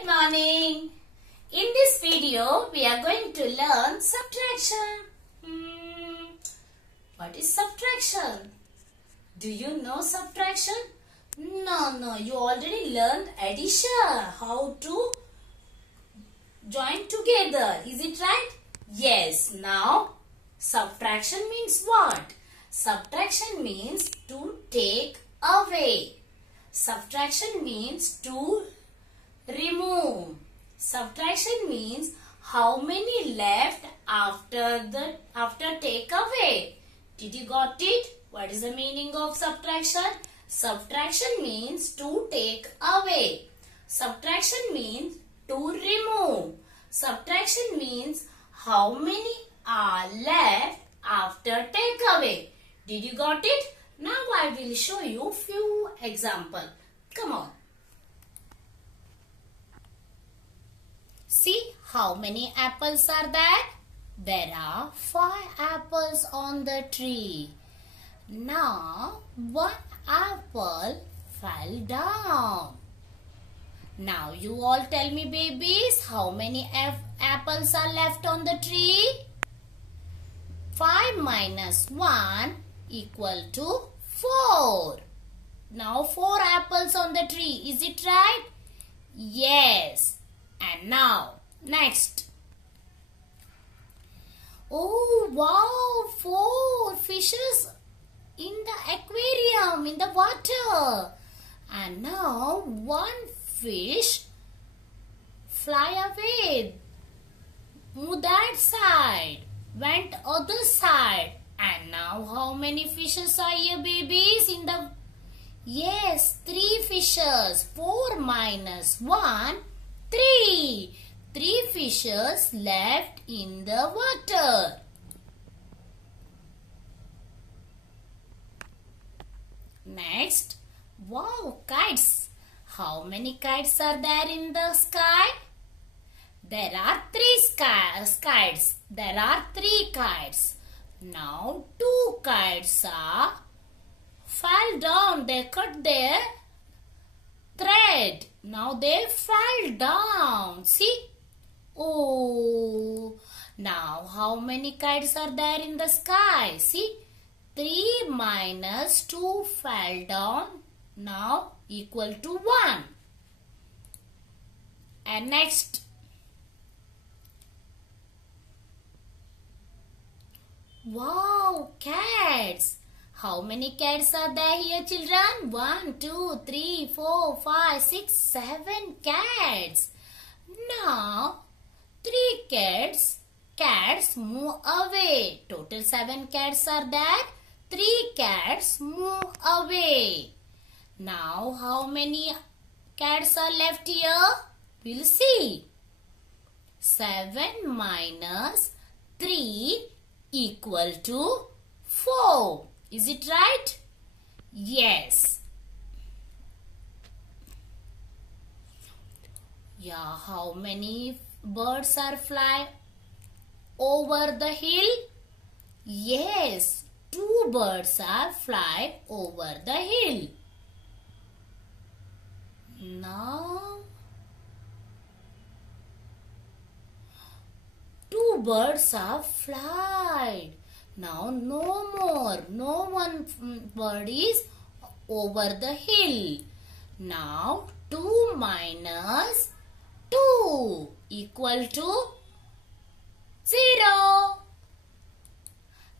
Good morning. In this video, we are going to learn subtraction. What is subtraction? Do you know subtraction? No, you already learned addition. How to join together. Is it right? Yes. Now, subtraction means what? Subtraction means to take away. Subtraction means to remove. Subtraction means how many left after take away. Did you got it? What is the meaning of subtraction? Subtraction means to take away. Subtraction means to remove. Subtraction means how many are left after take away. Did you got it? Now I will show you few examples. Come on. See how many apples are there? There are 5 apples on the tree. Now, 1 apple fell down. Now, you all tell me, babies, how many apples are left on the tree? 5 minus 1 equal to 4. Now, 4 apples on the tree. Is it right? Yes. And now, next. Oh, wow, 4 fishes in the aquarium, in the water. And now, 1 fish fly away. Move that side. Went other side. And now, how many fishes are here, babies? Yes, 3 fishes. 4 minus 1. 3 fishes left in the water. Next, wow, kites. How many kites are there in the sky? There are 3 kites. There are 3 kites. Now 2 kites fell down. They cut their thread. Now they fell down. See? Oh. Now how many kites are there in the sky? See? 3 minus 2 fell down. Now equal to 1. And next. Wow, cats. How many cats are there here, children? 1, 2, 3, 4, 5, 6, 7 cats. Now, 3 cats move away. Total 7 cats are there. 3 cats move away. Now, how many cats are left here? We'll see. 7 minus 3 equal to 4. Is it right? Yes. Yeah, how many birds are flying over the hill? Yes, 2 birds are flying over the hill. Now, 2 birds are flying. Now, no more. No one bird is over the hill. Now, 2 minus 2 equal to 0.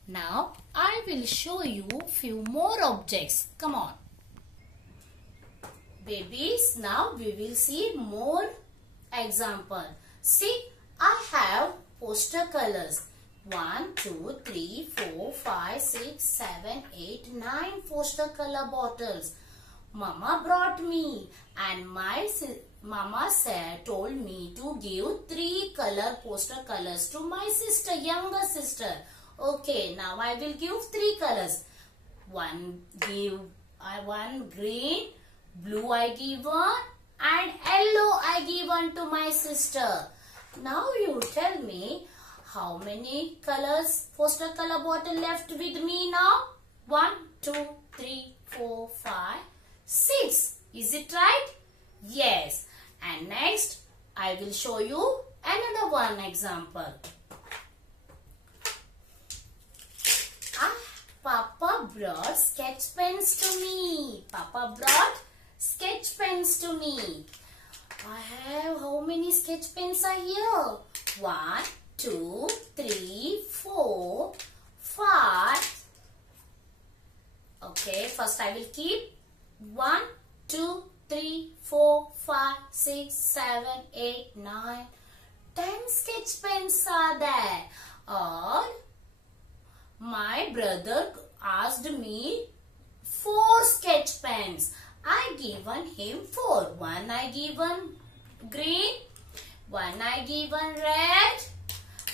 Now, I will show you few more objects. Come on. Babies, now we will see more example. See, I have poster colors. 1, 2, 3, 4, 5, 6, 7, 8, 9 poster color bottles. Mama brought me and my mama told me to give 3 poster colors to my sister, younger sister. Okay, now I will give 3 colors. One green, blue I give one, and yellow I give one to my sister. Now you tell me how many colors, poster color bottle left with me now? 1, 2, 3, 4, 5, 6. Is it right? Yes. And next, I will show you another one example. Papa brought sketch pens to me. Papa brought sketch pens to me. I have, how many sketch pens are here? 1, 2, 3, 4, 5. Okay, first I will keep 1, 2, 3, 4, 5, 6, 7, 8, 9, 10 sketch pens are there. Or my brother asked me 4 sketch pens. I given him 4. One I given green, one I given red,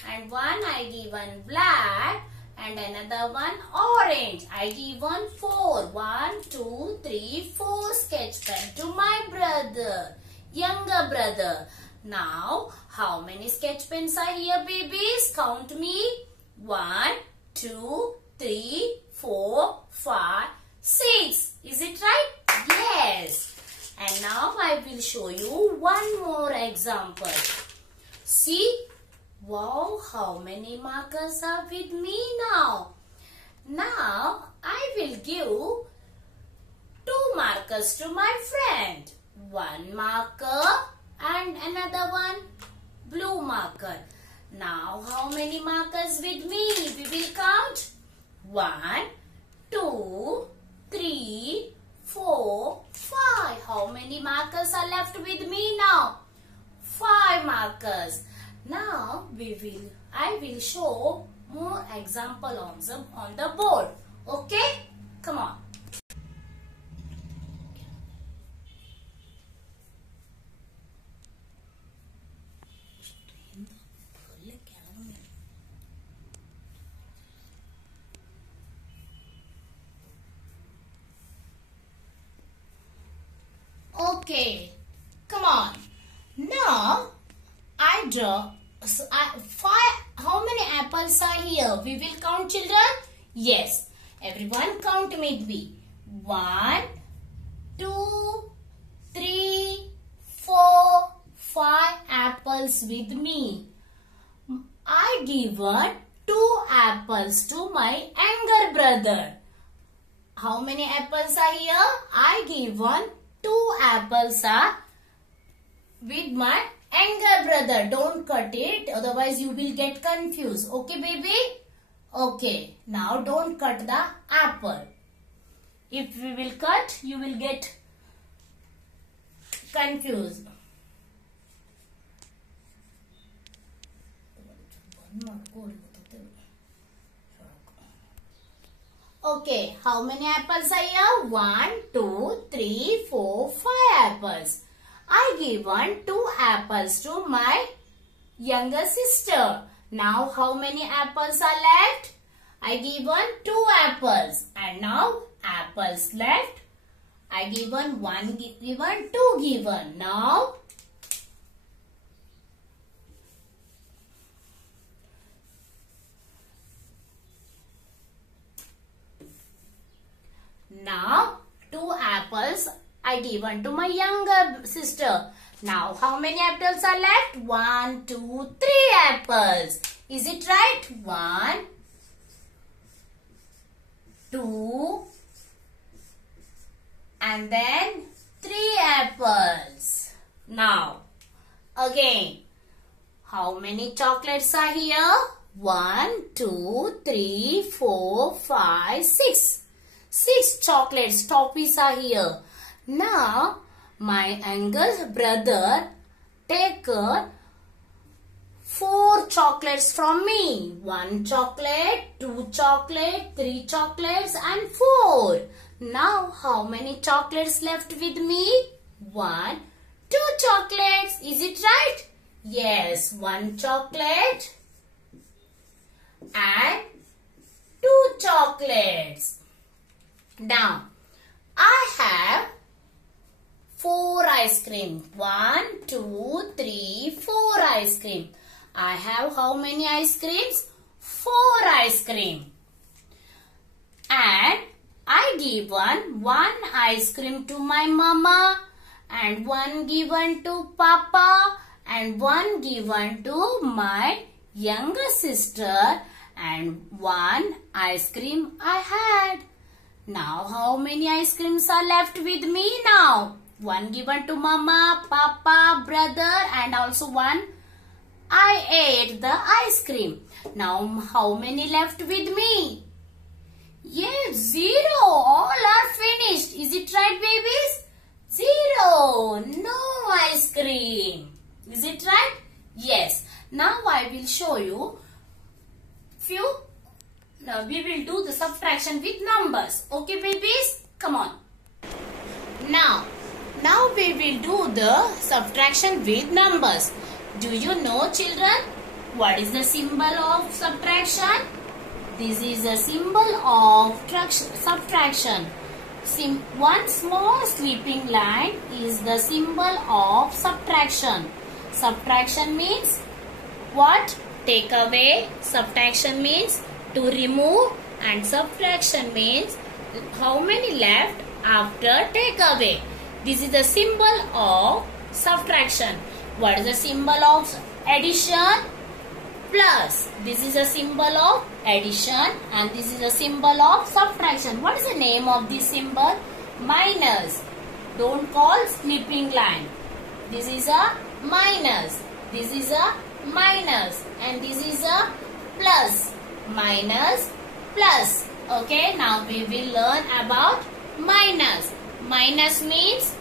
and one I given black, and another one orange. I given 4. 1, 2, 3, 4 sketch pen to my brother, younger brother. Now, how many sketch pens are here, babies? Count me. 1, 2, 3, 4, 5, 6. Is it right? Yes. And now I will show you one more example. See? Wow, how many markers are with me now? Now I will give 2 markers to my friend. 1 marker and another one blue marker. Now how many markers with me? We will count. 1, 2, 3, 4, 5. How many markers are left with me now? 5 markers. Now I will show more example on the board. Okay? Come on. Okay, come on. Now I draw 5. How many apples are here? We will count, children. Yes, everyone count with me. 1, 2, 3, 4, 5 apples with me. I given 2 apples to my younger brother. How many apples are here? I given 2 apples are with my younger brother. Don't cut it, otherwise you will get confused. Okay, baby? Okay. Now don't cut the apple. If we will cut, you will get confused. Okay, how many apples are here? 1, 2, 3, 4, 5 apples. I given 2 apples to my younger sister. Now how many apples are left? I given 2 apples. And now apples left. I given 1 given, 2 given. Now Now 2 apples I given to my younger sister. Now how many apples are left? 1, 2, 3 apples. Is it right? 1, 2 and then 3 apples. Now again, how many chocolates are here? 1, 2, 3, 4, 5, 6. 6 chocolates, toffees are here. Now, my younger brother take 4 chocolates from me. 1 chocolate, 2 chocolate, 3 chocolates and 4. Now, how many chocolates left with me? 1, 2 chocolates. Is it right? Yes, 1 chocolate and 2 chocolates. Now, I have 4 ice cream. 1, 2, 3, 4 ice cream. I have how many ice creams? 4 ice cream. And I given 1 ice cream to my mama and 1 given to Papa and 1 given to my younger sister and 1 ice cream I had. Now how many ice creams are left with me now? 1 given to mama, papa, brother and also 1 I ate the ice cream. Now how many left with me? Yes, 0. All are finished. Is it right, babies? 0. No ice cream. Is it right? Yes. Now I will show you few. Now we will do the subtraction with numbers. Okay, babies? Come on. Now we will do the subtraction with numbers. Do you know, children, what is the symbol of subtraction? This is a symbol of subtraction. One small sleeping line is the symbol of subtraction. Subtraction means what? Take away. Subtraction means to remove, and subtraction means how many left after take away. This is the symbol of subtraction. What is the symbol of addition? Plus. This is a symbol of addition and this is a symbol of subtraction. What is the name of this symbol? Minus. Don't call sleeping line. This is a minus. This is a minus and this is a plus. Minus, plus. Okay, now we will learn about minus. Minus means,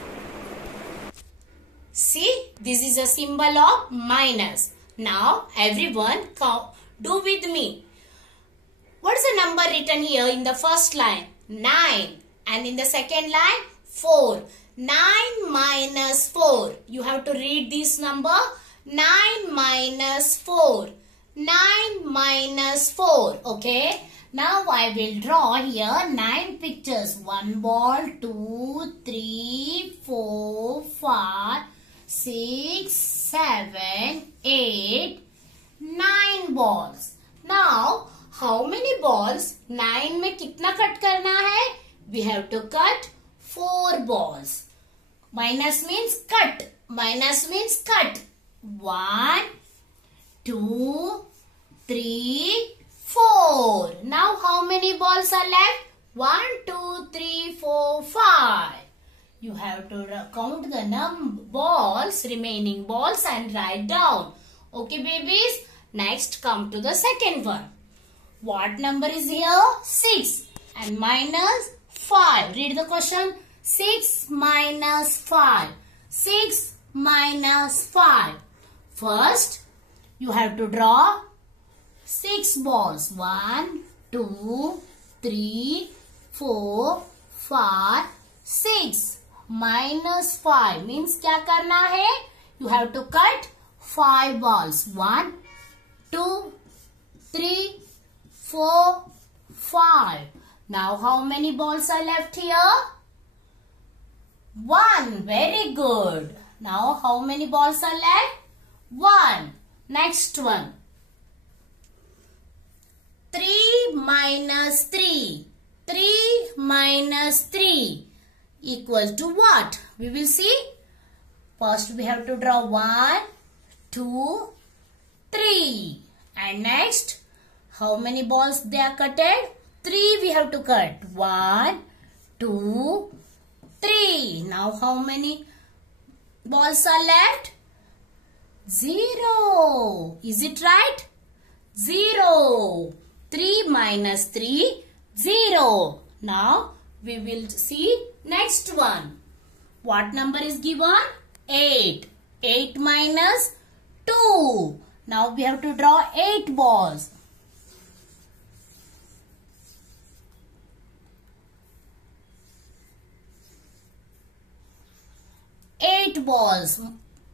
see, this is a symbol of minus. Now everyone do with me. What is the number written here in the first line? 9. And in the second line? 4. 9 minus 4. You have to read this number. 9 minus 4. 9 minus 4. Okay. Now I will draw here 9 pictures. 1 ball, 2, 3, 4, 5, 6, 7, 8, 9 balls. Now, how many balls? 9 में कितना cut करना है? We have to cut 4 balls. Minus means cut. Minus means cut. 1, 2, 3, 4. Now, how many balls are left? 1, 2, 3, 4, 5. You have to count the balls, remaining balls and write down. Okay, babies? Next, come to the second one. What number is here? 6 and minus 5. Read the question. 6 minus 5. 6 minus 5. First, you have to draw 6 balls. 1, 2, 3, 4, 5, 6. Minus 5 means क्या करना है? You have to cut 5 balls. 1, 2, 3, 4, 5. Now how many balls are left here? 1. Very good. Now how many balls are left? 1. Next one. 3 minus 3. 3 minus 3 equal to what? We will see. First we have to draw 1, 2, 3. And next, how many balls they are cutted? 3 we have to cut. 1, 2, 3. Now how many balls are left? 0. Is it right? 0. 3 minus 3, 0. Now we will see next one. What number is given? 8. 8 minus 2. Now we have to draw 8 balls. 8 balls.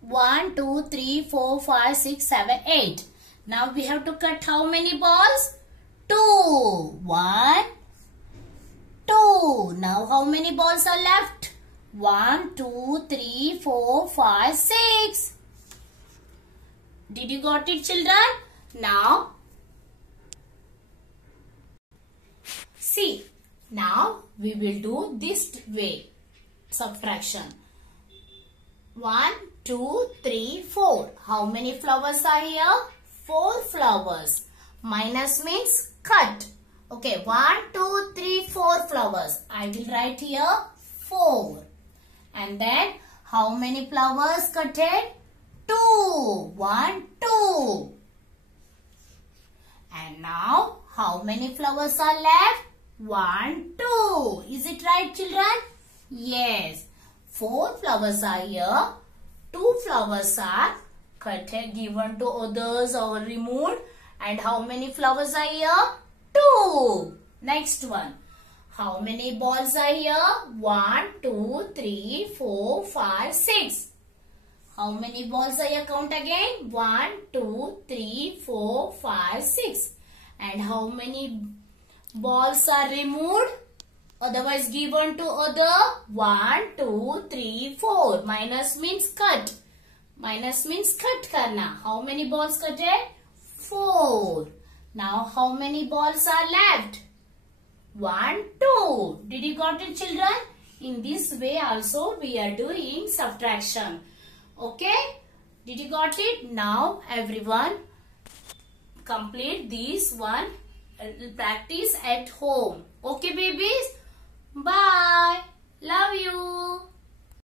1, 2, 3, 4, 5, 6, 7, 8. Now we have to cut how many balls? 2. 1, 2. Now how many balls are left? 1, 2, 3, 4, 5, 6. Did you got it, children? Now, see. Now we will do this way. Subtraction. 1 2, 3, 4. How many flowers are here? 4 flowers. Minus means cut. Okay, 1, 2, 3, 4 flowers. I will write here 4. And then how many flowers cutted? 2. 1, 2. And now how many flowers are left? 1, 2. Is it right, children? Yes. 4 flowers are here. 2 flowers are cut and given to others or removed. And how many flowers are here? 2. Next one. How many balls are here? 1, 2, 3, 4, 5, 6. How many balls are here? Count again. 1, 2, 3, 4, 5, 6. And how many balls are removed? Otherwise given to other. 1, 2, 3, 4. Minus means cut. Minus means cut karna. How many balls cutted? 4. Now how many balls are left? 1, 2. Did you got it, children? In this way also we are doing subtraction. Okay? Did you got it? Now everyone complete this one. Practice at home. Okay, babies? Bye. Love you.